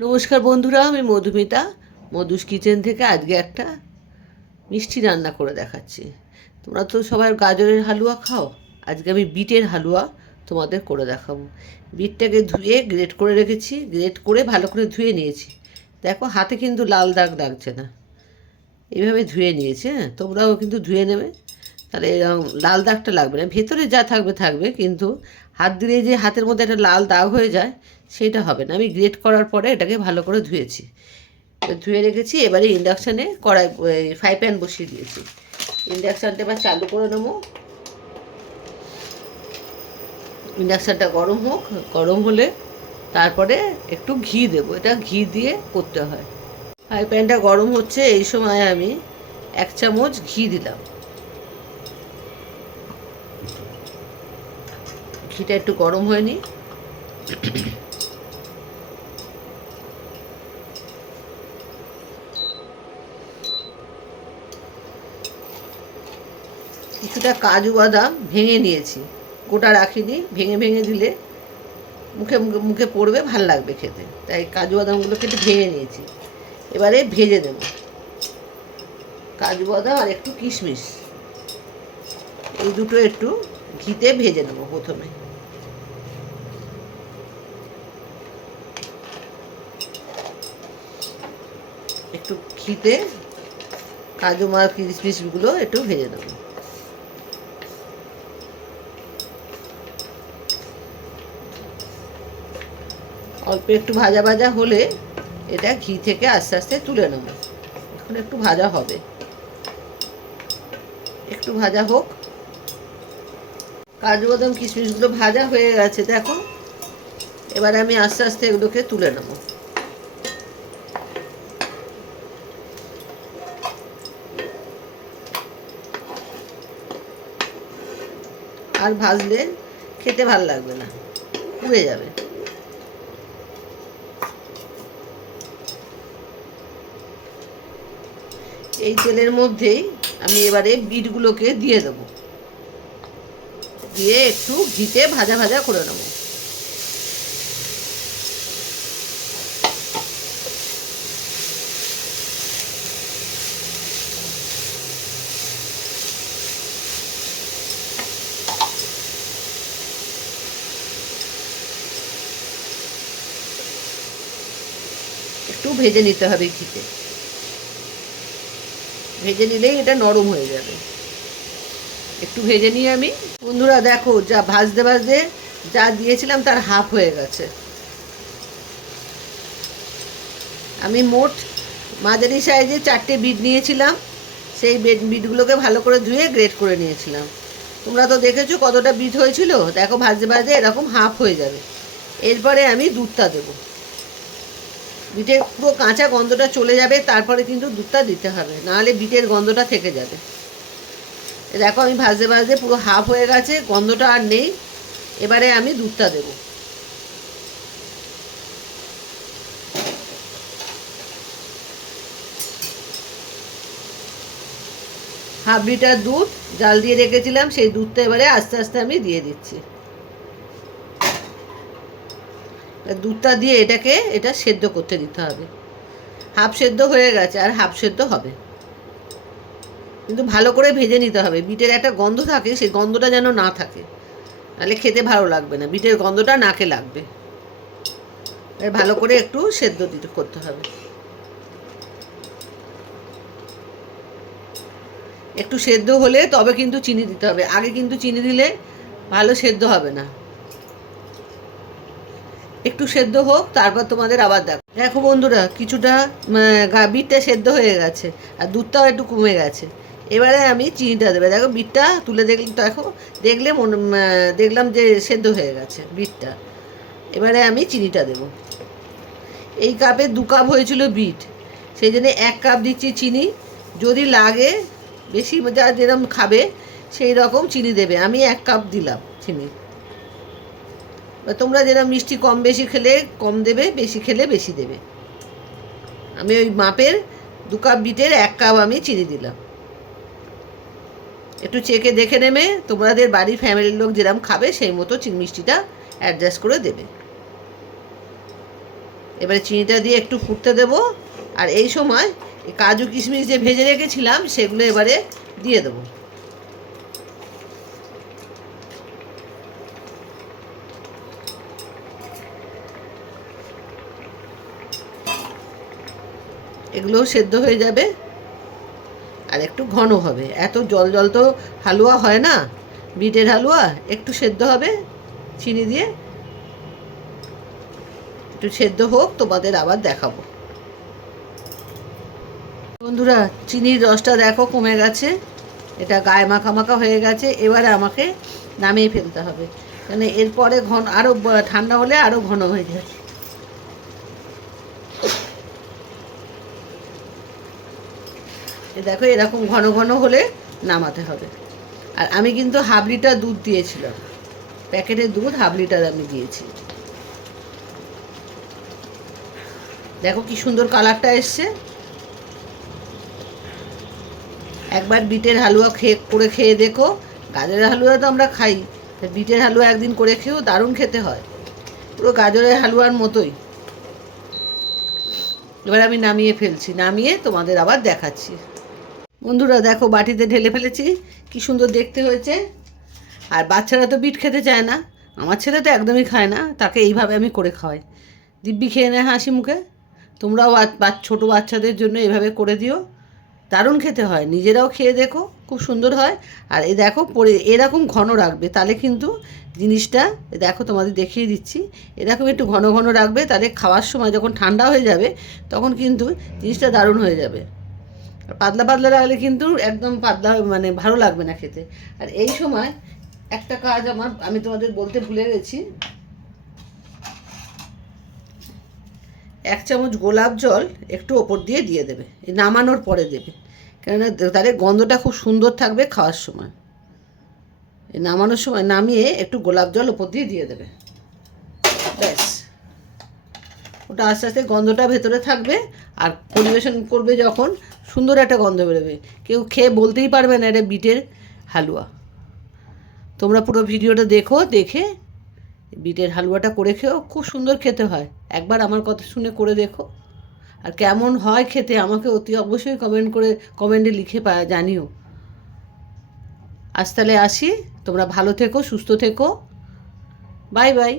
নমস্কার বন্ধুরা, আমি মধুমিতা মধুস কিচেন থেকে আজকে একটা মিষ্টি রান্না করে দেখাচ্ছি। তোমরা তো সবাই গাজরের হালুয়া খাও, আজকে আমি বিটের হালুয়া তোমাদের করে দেখাবো। বিটটাকে ধুয়ে গ্রেট করে রেখেছি, গ্রেট করে ভালো করে ধুয়ে নিয়েছি। দেখো হাতে কিন্তু লাল দাগ লাগছে না, এইভাবে ধুয়ে নিয়েছি। হ্যাঁ, তোমরাও কিন্তু ধুয়ে নেবে, তাহলে এরকম লাল দাগটা লাগবে না। ভেতরে যা থাকবে থাকবে, কিন্তু হাত দিলে যে হাতের মধ্যে একটা লাল দাগ হয়ে যায় সেটা হবে না। আমি গ্রেট করার পরে এটাকে ভালো করে ধুয়েছি, ধুয়ে রেখেছি। এবারে ইন্ডাকশানে কড়াই ফ্রাই প্যান বসিয়ে দিয়েছি। ইন্ডাকশানটা এবার চালু করে নেবো। ইন্ডাকশানটা গরম হোক, গরম হলে তারপরে একটু ঘি দেবো। এটা ঘি দিয়ে করতে হয়। ফ্রাই প্যানটা গরম হচ্ছে, এই সময় আমি 1 চামচ ঘি দিলাম। ঘিটা একটু গরম হয়নি, কিছুটা কাজু বাদাম ভেঙে নিয়েছি, গোটা রাখিনি। ভেঙে ভেঙে দিলে মুখে মুখে মুখে পড়বে, ভাল লাগবে খেতে, তাই কাজু বাদামগুলোকে একটু ভেঙে নিয়েছি। এবারে ভেজে দেব কাজু বাদাম আর একটু কিশমিশ, এই দুটো একটু ঘিতে ভেজে নেব প্রথমে। একটু ঘিতে কাজু আর কিশমিশগুলো একটু ভেজে নেব। অল্প একটু ভাজা ভাজা হলে এটা ঘি থেকে আস্তে আস্তে তুলে নেব। এখন একটু ভাজা হবে, একটু ভাজা হোক। কাজু বাদাম কিশমিশগুলো ভাজা হয়ে গেছে দেখো। এবার আমি আস্তে আস্তে এগুলোকে তুলে নেব। আর ভাজলে খেতে ভালো লাগবে না, পুড়ে যাবে। এই তেলের মধ্যেই আমি এবারে বিটগুলোকে দিয়ে দেবো, দিয়ে একটু ঘিতে ভাজা ভাজা করে নেব। একটু ভেজে নিতে হবে ঘিতে, ভেজে নিলেই এটা নরম হয়ে যাবে। একটু ভেজে নিয়ে আমি, বন্ধুরা দেখো, যা ভাজতে ভাজতে যা দিয়েছিলাম তার হাফ হয়ে গেছে। আমি মোট মাঝারি সাইজে 4টে বিট নিয়েছিলাম, সেই বিটগুলোকে ভালো করে ধুয়ে গ্রেট করে নিয়েছিলাম। তোমরা তো দেখেছো কতটা বিট হয়েছিল। দেখো ভাজতে ভাজতে এরকম হাফ হয়ে যাবে। এরপরে আমি দুধটা দেবো। বিটের পুরো কাঁচা গন্ধটা চলে যাবে, তারপরে কিন্তু দুধটা দিতে হবে, নাহলে বিটের গন্ধটা থেকে যাবে। দেখো আমি ভাজতে ভাজতে পুরো হাফ হয়ে গেছে, গন্ধটা আর নেই। এবারে আমি দুধটা দেবো। হাফ লিটার দুধ জাল দিয়ে রেখেছিলাম, সেই দুধটা এবারে আস্তে আস্তে আমি দিয়ে দিচ্ছি। দুধটা দিয়ে এটা সেদ্ধ করতে দিতে হবে। হাফ সেদ্ধ হয়ে গেছে, আর হাফ সেদ্ধ হবে, কিন্তু ভালো করে ভেজে নিতে হবে। বিটের একটা গন্ধ থাকে, সেই গন্ধটা যেন না থাকে, নাহলে খেতে ভালো লাগবে না। বিটের গন্ধটা নাকে লাগবে। ভালো করে একটু সেদ্ধ দিতে করতে হবে। একটু সেদ্ধ হলে তবে কিন্তু চিনি দিতে হবে, আগে কিন্তু চিনি দিলে ভালো সেদ্ধ হবে না। একটু সেদ্ধ হোক, তারপর তোমাদের আবার দেখো। দেখো বন্ধুরা, কিছুটা বিটটা সেদ্ধ হয়ে গেছে, আর দুধটাও একটু কমে গেছে। এবারে আমি চিনিটা দেবে। দেখো বিটটা তুলে দেখলে, দেখো দেখলে দেখলাম যে সেদ্ধ হয়ে গেছে বিটটা। এবারে আমি চিনিটা দেব। এই কাপে 2 কাপ হয়েছিল বিট, সেই জন্য 1 কাপ দিচ্ছি চিনি। যদি লাগে বেশি, যা যেরকম খাবে সেই রকম চিনি দেবে। আমি 1 কাপ দিলাম চিনি। তোমরা যেরকম মিষ্টি কম বেশি খেলে কম দেবে, বেশি খেলে বেশি দেবে। আমি ওই মাপের 2 কাপ বিটের 1 কাপ আমি চিনি দিলাম। একটু চেখে দেখে নেবে, তোমাদের বাড়ির ফ্যামিলির লোক যেরকম খাবে সেই মতো মিষ্টিটা অ্যাডজাস্ট করে দেবে। এবারে চিনিটা দিয়ে একটু ফুটতে দেব। আর এই সময় কাজু কিশমিশ যে ভেজে রেখেছিলাম সেগুলো এবারে দিয়ে দেবো। এগুলোও সেদ্ধ হয়ে যাবে আর একটু ঘন হবে। এত জল জল তো হালুয়া হয় না, বিটের হালুয়া একটু সেদ্ধ হবে চিনি দিয়ে। একটু সেদ্ধ হোক, তোমাদের আবার দেখাবো। বন্ধুরা, চিনির রসটা দেখো কমে গেছে, এটা গায়ে মাখা মাখা হয়ে গেছে। এবারে আমাকে নামিয়ে ফেলতে হবে, কেন এরপরে ঘন আরও ঠান্ডা হলে আরও ঘন হয়ে যায়। দেখো এরকম ঘন ঘন হলে নামাতে হবে। আর আমি কিন্তু হাফ লিটার দুধ দিয়েছিলাম, প্যাকেটের দুধ হাফ লিটার আমি দিয়েছি। দেখো কি সুন্দর কালারটা এসছে। একবার বিটের হালুয়া খেয়ে দেখো। গাজরের হালুয়া তো আমরা খাই, বিটের হালুয়া একদিন করে খেয়েও দারুণ খেতে হয়, পুরো গাজরের হালুয়ার মতোই। এবার আমি নামিয়ে ফেলছি, নামিয়ে তোমাদের আবার দেখাচ্ছি। বন্ধুরা দেখো বাটিতে ঢেলে ফেলেছি, কি সুন্দর দেখতে হয়েছে। আর বাচ্চারা তো বিট খেতে চায় না, আমার ছেলে তো একদমই খায় না, তাকে এইভাবে আমি করে খাওয়াই, দিব্যি খেয়ে নেয় হাসি মুখে। তোমরাও ছোটো বাচ্চাদের জন্য এভাবে করে দিও, দারুণ খেতে হয়। নিজেরাও খেয়ে দেখো, খুব সুন্দর হয়। আর এই দেখো এরকম ঘন রাখবে, তাহলে কিন্তু জিনিসটা দেখো তোমাদের দেখিয়ে দিচ্ছি, এরকম একটু ঘন ঘন রাখবে, তাহলে খাওয়ার সময় যখন ঠান্ডা হয়ে যাবে তখন কিন্তু জিনিসটা দারুণ হয়ে যাবে। পাতলা পাতলা রাখলে কিন্তু একদম পাতলা মানে ভালো লাগবে না খেতে। আর এই সময় একটা কাজ আমি তোমাদের বলতে ভুলে গেছি, 1 চামচ গোলাপ জল একটু ওপর দিয়ে দেবে, নামানোর পরে দেবে, কেননা তাহলে গন্ধটা খুব সুন্দর থাকবে খাওয়ার সময়। নামানোর সময় নামিয়ে একটু গোলাপ জল ওপর দিয়ে দেবে, ব্যাস। ওটা আস্তে আস্তে গন্ধটা ভেতরে থাকবে, আর পরিবেশন করবে যখন সুন্দর একটা গন্ধ বেরোবে, কেউ খেয়ে বলতেই পারবে না এটা বিটের হালুয়া। তোমরা পুরো ভিডিওটা দেখো, দেখে বিটের হালুয়াটা করে খেও, খুব সুন্দর খেতে হয়। একবার আমার কথা শুনে করে দেখো, আর কেমন হয় খেতে আমাকে অতি অবশ্যই কমেন্টে লিখে জানিও। আজ তাহলে আসি, তোমরা ভালো থেকো, সুস্থ থেকো, বাই বাই।